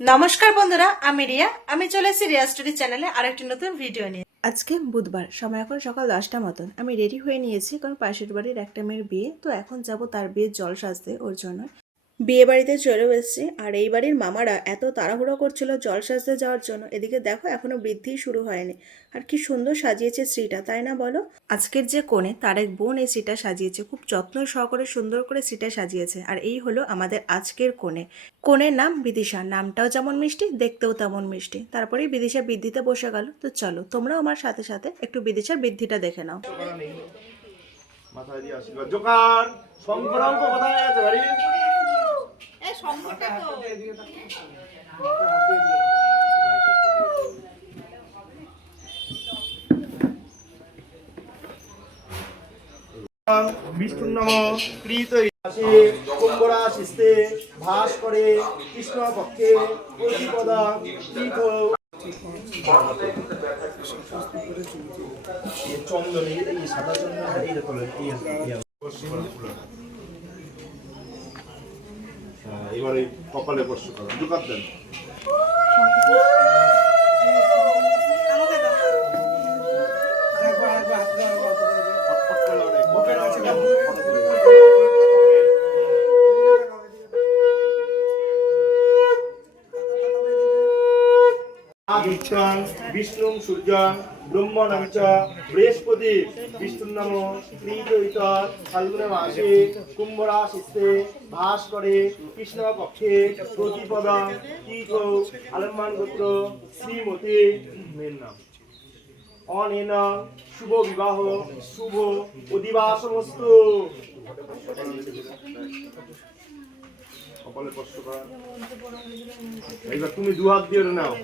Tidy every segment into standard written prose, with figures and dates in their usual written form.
নমস্কার বন্ধুরা, আমি রিয়া। আমি চলে এসেছি রিয়া স্টোরি চ্যানেলে আরেকটি নতুন ভিডিও নিয়ে। আজকে বুধবার, সময় এখন সকাল 10টা মতন। আমি রেডি হয়ে নিয়েছি, কারণ পাশের বাড়ির একটা মেয়ের বিয়ে, তো এখন যাব তার বিয়ের জল সাজতে। ওর জন্য বিয়ে বাড়িতে চলেও এসেছি। আর এই বাড়ির মামারা এত তাড়াহুড়ো করছিল জল সাজতে যাওয়ার জন্য। এদিকে দেখো, এখনো বৃদ্ধি শুরু হয়নি। আর কি সুন্দর সাজিয়েছে শ্রীটা, তাই না বলো? আজকের যে কোণে, তার এক বোন এই শ্রীটা সাজিয়েছে, খুব যত্ন সহকারে সুন্দর করে শ্রীটা সাজিয়েছে। আর এই হলো আমাদের আজকের কোণে। কোণের নাম বিদিশা, নামটাও যেমন মিষ্টি, দেখতেও তেমন মিষ্টি। তারপরেই বিদিশা বৃদ্ধিতে বসে গেল। তো চলো তোমরাও আমার সাথে সাথে একটু বিদিশার বৃদ্ধিটা দেখে নাও। মাথায় দিয়ে আশীর্বাদ জোকার শঙ্করাঙ্ক কোথায় আছে বাড়ি এই শঙ্করটা তো বিষ্ণুর নাম প্রীত আসে কুম্ভরাশিস্তে ভাস করে কৃষ্ণ পক্ষে প্রতিপদা তীর্থ চন্দন এই সাদা চন্দন এই তোলে এবারে কপালে বর্ষ করা দুকাত দেন বিষ্ণু সূর্যাং ব্রহ্মণং চ বৃহস্পতি বিষ্ণুর নাম প্রীত ফাল্গুন মাসে কুম্ভ রাশিতে ভাস করে কৃষ্ণ পক্ষে প্রতিপদা তীর্থ আলম্বান গোত্র শ্রীমতী মেয়ের নাম অনেন শুভ বিবাহ শুভ অধিবাসমস্তু কপালে স্পর্শ করা। এইবার তুমি দু হাত দিয়ে নাও,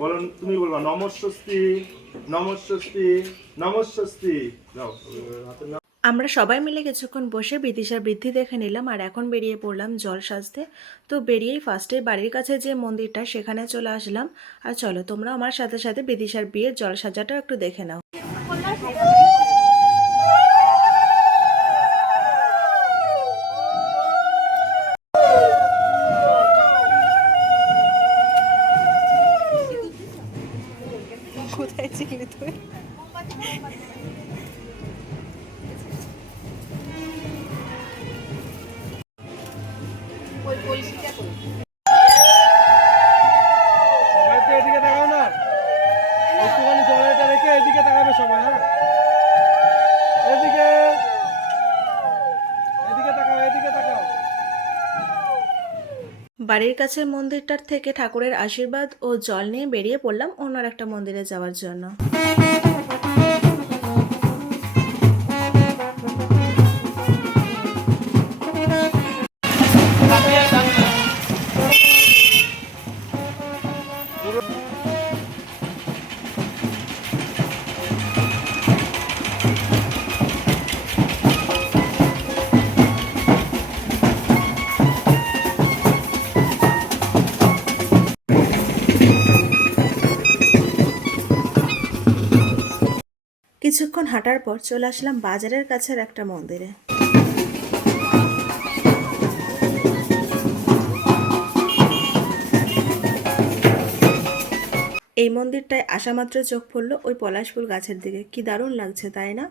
বলো, তুমি বলবা নমস্বস্তি নমস্বস্তি নমস্বস্তি দাও হাতে নাও। আমরা সবাই মিলে কিছুক্ষণ বসে বিদিশার বৃদ্ধি দেখে নিলাম, আর এখন বেরিয়ে পড়লাম জল সাজতে। তো বেরিয়েই ফার্স্টে বাড়ির কাছে যে মন্দিরটা, সেখানে চলে আসলাম। আর চলো তোমরা আমার সাথে সাথে বিদিশার বিয়ের জল সাজাটা একটু দেখে নাও। কোথায় ছিলি তুই? ওই কলসিটা কই? সবাই তো এদিকে তাকাও না, একটুখানি জলেটা রেখে এদিকে তাকাবে সবাই। হ্যাঁ, এদিকে এদিকে তাকাও, এদিকে তাকাও। বাড়ির কাছের মন্দিরটার থেকে ঠাকুরের আশীর্বাদ ও জল নিয়ে বেরিয়ে পড়লাম অন্য একটা মন্দিরে যাওয়ার জন্য। কিছুক্ষণ হাঁটার পর চলে আসলাম বাজারের কাছের একটা মন্দিরে। এই মন্দিরটায় আসা মাত্র চোখ পড়লো ওই পলাশ ফুল গাছের দিকে। কি দারুণ লাগছে, তাই না?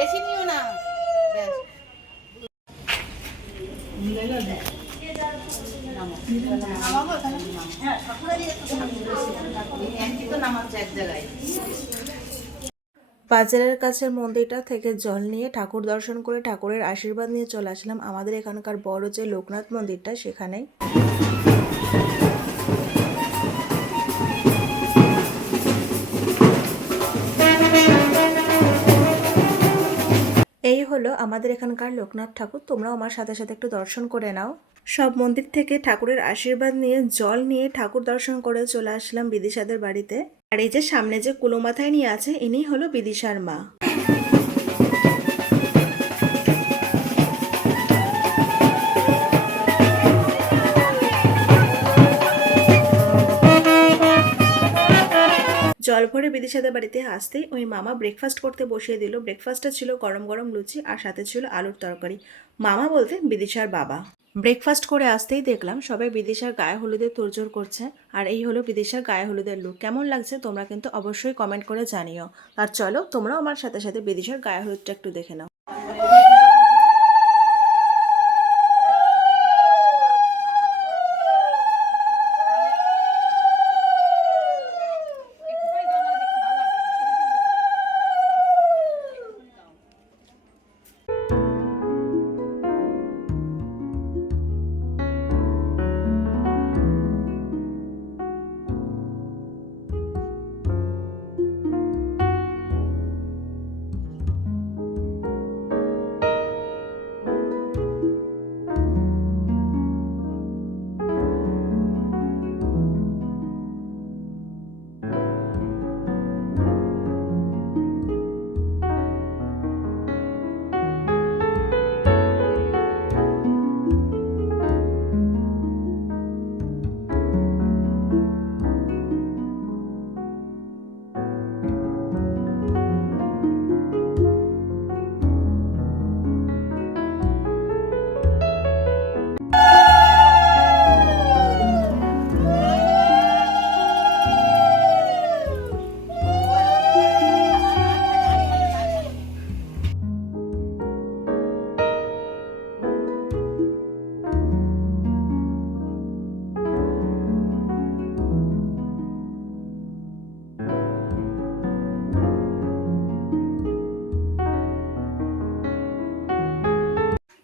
বেশি নিও না, ব্যাস। বাজারের কাছের মন্দিরটা থেকে জল নিয়ে ঠাকুর দর্শন করে ঠাকুরের আশীর্বাদ নিয়ে চলে আসলাম আমাদের এখানকার বড় যে লোকনাথ মন্দিরটা, সেখানেই। এই হলো আমাদের এখানকার লোকনাথ ঠাকুর। তোমরাও আমার সাথে সাথে একটু দর্শন করে নাও। সব মন্দির থেকে ঠাকুরের আশীর্বাদ নিয়ে জল নিয়ে ঠাকুর দর্শন করে চলে আসলাম বিদিশাদের বাড়িতে। আর এই যে সামনে যে কুলো মাথায় নিয়ে আছে, ইনি হলো বিদিশার মা। জল ভরে বিদিশাদের বাড়িতে আসতেই ওই মামা ব্রেকফাস্ট করতে বসিয়ে দিল। ব্রেকফাস্টটা ছিল গরম গরম লুচি আর সাথে ছিল আলুর তরকারি। মামা বলতে বিদিশার বাবা। ব্রেকফাস্ট করে আসতেই দেখলাম সবাই বিদিশার গায়ে হলুদের তোড়জোড় করছে। আর এই হলো বিদিশার গায়ে হলুদের লুক। কেমন লাগছে তোমরা কিন্তু অবশ্যই কমেন্ট করে জানিও। আর চলো তোমরাও আমার সাথে সাথে বিদিশার গায়ে হলুদটা একটু দেখে নাও।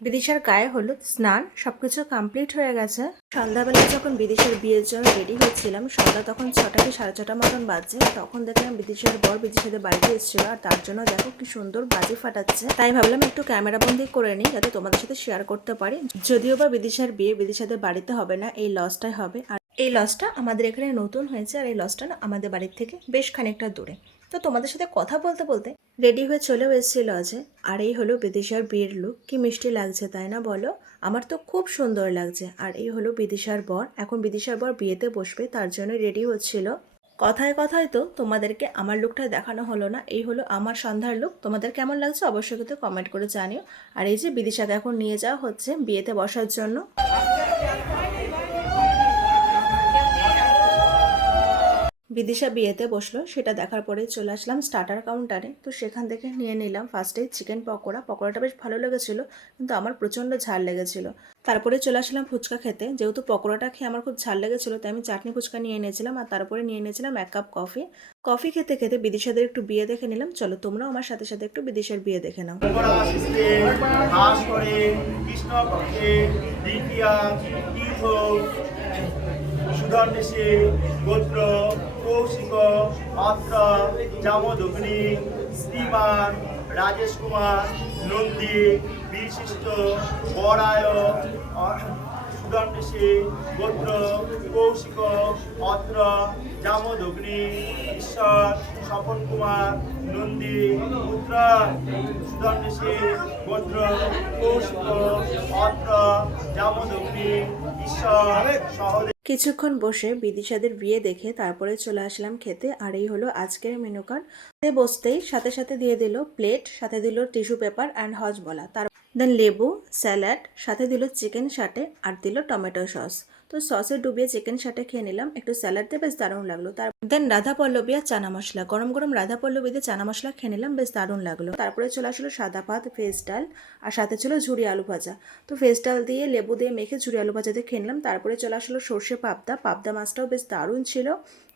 বিদিশার গায়ে হলুদ, স্নান সবকিছু কমপ্লিট হয়ে গেছে। সন্ধ্যাবেলা যখন বিদিশার বিয়ের জন্য রেডি হচ্ছিলাম, সন্ধ্যা তখন 6টা কি 6:30 মতন বাজছে। তখন দেখলাম বিদিশার বর বিদিশাদের বাড়িতে এসেছিল আর তার জন্য দেখো কি সুন্দর বাজি ফাটাচ্ছে। তাই ভাবলাম একটু ক্যামেরা বন্দি করে নিই যাতে তোমাদের সাথে শেয়ার করতে পারি। যদিও বা বিদিশার বিয়ে বিদিশাদের বাড়িতে হবে না, এই লজটাই হবে। আর এই লজটা আমাদের এখানে নতুন হয়েছে আর এই লজটা না আমাদের বাড়ির থেকে বেশ খানিকটা দূরে। তো তোমাদের সাথে কথা বলতে বলতে রেডি হয়ে চলেও এসেছি লজে। আর এই হলো বিদিশার বিয়ের লুক। কি মিষ্টি লাগছে তাই না বলো? আমার তো খুব সুন্দর লাগছে। আর এই হলো বিদিশার বর। এখন বিদিশার বর বিয়েতে বসবে, তার জন্য রেডি হচ্ছিল। কথায় কথায় তো তোমাদেরকে আমার লুকটা দেখানো হলো না। এই হলো আমার সন্ধ্যার লুক। তোমাদের কেমন লাগছে অবশ্যই কিন্তু কমেন্ট করে জানিও। আর এই যে বিদিশাকে এখন নিয়ে যাওয়া হচ্ছে বিয়েতে বসার জন্য। বিদিশা বিয়েতে বসলো, সেটা দেখার পরে চলে আসলাম স্টার্টার কাউন্টারে। তো সেখান থেকে নিয়ে নিলাম ফার্স্টে চিকেন পকোড়া। পকোড়াটা বেশ ভালো লেগেছিল, কিন্তু আমার প্রচণ্ড ঝাল লেগেছিল। তারপরে চলে আসলাম ফুচকা খেতে। যেহেতু পকোড়াটা খেয়ে আমার খুব ঝাল লেগেছিলো, তাই আমি চাটনি ফুচকা নিয়ে নিয়েছিলাম। আর তারপরে নিয়ে নিয়েছিলাম 1 কাপ কফি। কফি খেতে খেতে বিদিশাদের একটু বিয়ে দেখে নিলাম। চলো তোমরাও আমার সাথে সাথে একটু বিদিশার বিয়ে দেখে নাও। সুধর্ণেশী গোত্র কৌশিক অত্র জামদগ্নি শ্রীমান রাজেশ কুমার নন্দী বিশিষ্ট বরায় সুধর্ণেশী গোত্র কৌশিক অত্র জামদগ্নি ঈশ্বর স্বপন কুমার নন্দী পুত্র সুধর্ণেশী গোত্র কৌশিক অত্র জামদগ্নি ঈশ্বর সহদেব। কিছুক্ষণ বসে বিদিশাদের বিয়ে দেখে তারপরে চলে আসলাম খেতে। আর এই হলো আজকের মেনু কার্ড। বসতেই সাথে সাথে দিয়ে দিল প্লেট, সাথে দিল টিস্যু পেপার অ্যান্ড হজমলা, তার দেন লেবু, স্যালাড, সাথে দিল চিকেন সাটে আর দিল টমেটো সস। তো সসে ডুবিয়ে চিকেন সাটে খেয়ে নিলাম, একটু স্যালাড দিয়ে বেশ দারুণ লাগলো। তার দেন রাধা পল্লবী আর চানা মশলা, গরম গরম রাধা পল্লবী দিয়ে চানা মশলা খেয়ে নিলাম, বেশ দারুণ লাগলো। তারপরে চলে আসলো সাদা ভাত, ভেজ ডাল আর সাথে ছিল ঝুরি আলু ভাজা। তো ভেজ ডাল দিয়ে লেবু দিয়ে মেখে ঝুরি আলু ভাজা দিয়ে খেয়ে নিলাম। তারপরে চলে আসলো সর্ষে পাবদা, পাবদা মাছটাও বেশ দারুণ ছিল।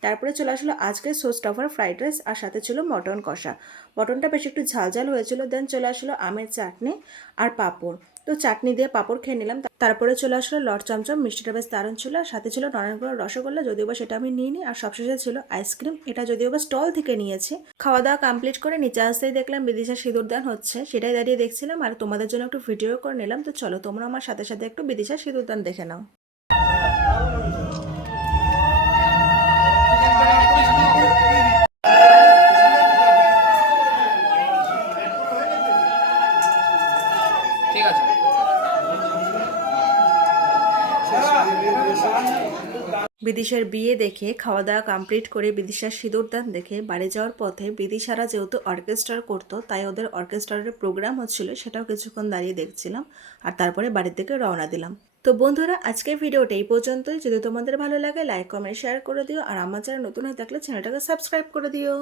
তারপরে চলে আসলো আজকে সোস স্টাফার ফ্রাইড রাইস আর সাথে ছিল মটন কষা। মটনটা বেশ একটু ঝাল ঝাল হয়েছিল। দেন চলে আসলো আমের চাটনি আর পাঁপড়। তো চাটনি দিয়ে পাঁপড় খেয়ে নিলাম। তারপরে চলে আসলো লট চমচম, মিষ্টিটা বেশ দারুণ ছিল। আর সাথে ছিল নরেন্দ্রগুলোর রসগোল্লা, যদিও বা সেটা আমি নিইনি। আর সবশেষে ছিল আইসক্রিম, এটা যদিও বা স্টল থেকে নিয়েছি। খাওয়া দাওয়া কমপ্লিট করে নিচে আসতেই দেখলাম বিদিশা সিঁদুরদান হচ্ছে, সেটাই দাঁড়িয়ে দেখছিলাম আর তোমাদের জন্য একটু ভিডিও করে নিলাম। তো চলো তোমরা আমার সাথে সাথে একটু বিদিশা সিঁদুরদান দেখে নাও। ঠিক আছে। বিদিশার বিয়ে দেখে খাওয়া দাওয়া কমপ্লিট করে বিদিশার সিঁদুরদান দেখে বাড়ি যাওয়ার পথে বিদিশারা যেহেতু অর্কেস্ট্রা করতো তাই ওদের অর্কেস্ট্রারের প্রোগ্রাম হচ্ছিল, সেটাও কিছুক্ষণ দাঁড়িয়ে দেখছিলাম আর তারপরে বাড়ির থেকে রওনা দিলাম। তো বন্ধুরা, আজকের ভিডিওটা এই পর্যন্তই। যদি তোমাদের ভালো লাগে লাইক কমেন্ট শেয়ার করে দিও, আর আমার চ্যানেল নতুন হয়ে থাকলে চ্যানেলটাকে সাবস্ক্রাইব করে দিও।